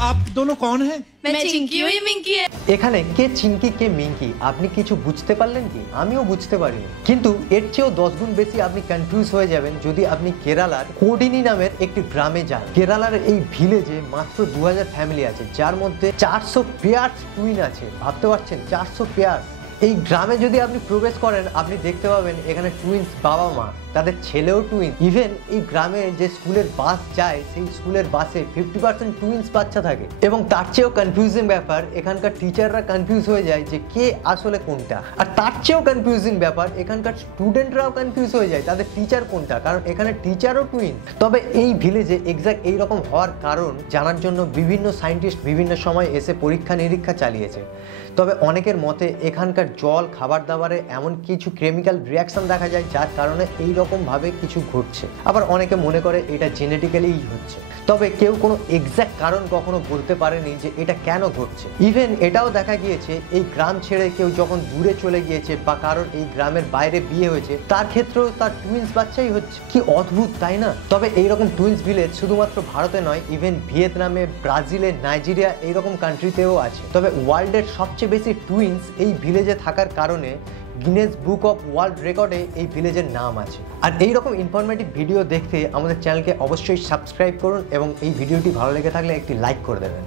आप दोनों कौन हैं? मैं चिंकी हूँ, ये मिंकी है। এখানে কে চিঙ্কি কে মিঙ্কি আপনি কিছু বুঝতে পারলেন কি? আমিও বুঝতে পারিনি, কিন্তু এর চেয়েও 10 গুণ বেশি আপনি কনফিউজ হয়ে যাবেন যদি আপনি কেরালার কোডিনি নামের একটি গ্রামে যান। কেরালার এই ভিলেজে মাত্র 2000 ফ্যামিলি আছে, যার মধ্যে 400 পেয়ার টুইন আছে। ভাবতে পারছেন 400 পেয়ার। এই গ্রামে যদি আপনি প্রবেশ করেন আপনি দেখতে পাবেন এখানে টুইন্স বাবা মা, তাদের ছেলেও টুইন। ইভেন এই গ্রামে যে স্কুলের বাস যায় সেই স্কুলের বাসে 50% টুইন্স বাচ্চা থাকে। এবং তার চেয়েও কনফিউজিং ব্যাপার, এখানকার টিচাররা কনফিউজ হয়ে যায় যে কে আসলে কোনটা। আর তার চেয়েও কনফিউজিং ব্যাপার, এখানকার স্টুডেন্টরাও কনফিউজ হয়ে যায় তাদের টিচার কোনটা, কারণ এখানে টিচারও টুইন। তবে এই ভিলেজে এক্স্যাক্ট এইরকম হওয়ার কারণ জানার জন্য বিভিন্ন সায়েন্টিস্ট বিভিন্ন সময় এসে পরীক্ষা নিরীক্ষা চালিয়েছে। তবে অনেকের মতে এখানকার জল খাবার দাবারে এমন কিছু কেমিক্যাল রিয়াকশন দেখা যায় যার কারণে এইরকমভাবে কিছু ঘটছে। আবার অনেকে মনে করে এটা জেনেটিক্যালিই হচ্ছে, তবে কেউ কোনো এক্স্যাক্ট কারণ কখনো বলতে পারেনি যে এটা কেন ঘটছে। ইভেন এটাও দেখা গিয়েছে এই গ্রাম ছেড়ে কেউ যখন দূরে চলে গিয়েছে বা কারোর এই গ্রামের বাইরে বিয়ে হয়েছে তার ক্ষেত্রেও তার টুইন্স বাচ্চাই হচ্ছে। কি অদ্ভুত তাই না? তবে এইরকম টুইন্স ভিলেজ শুধুমাত্র ভারতে নয়, ইভেন ভিয়েতনামে, ব্রাজিলে, নাইজেরিয়া এইরকম কান্ট্রিতেও আছে। তবে ওয়ার্ল্ডের সবচেয়ে বেশি টুইন্স এই ভিলেজে থাকার কারণে গিনেস বুক অফ ওয়ার্ল্ড রেকর্ডে এই ভিলেজের নাম আছে। আর এইরকম ইনফরমেটিভ ভিডিও দেখতে আমাদের চ্যানেলকে অবশ্যই সাবস্ক্রাইব করুন এবং এই ভিডিওটি ভালো লেগে থাকলে একটি লাইক করে দেবেন।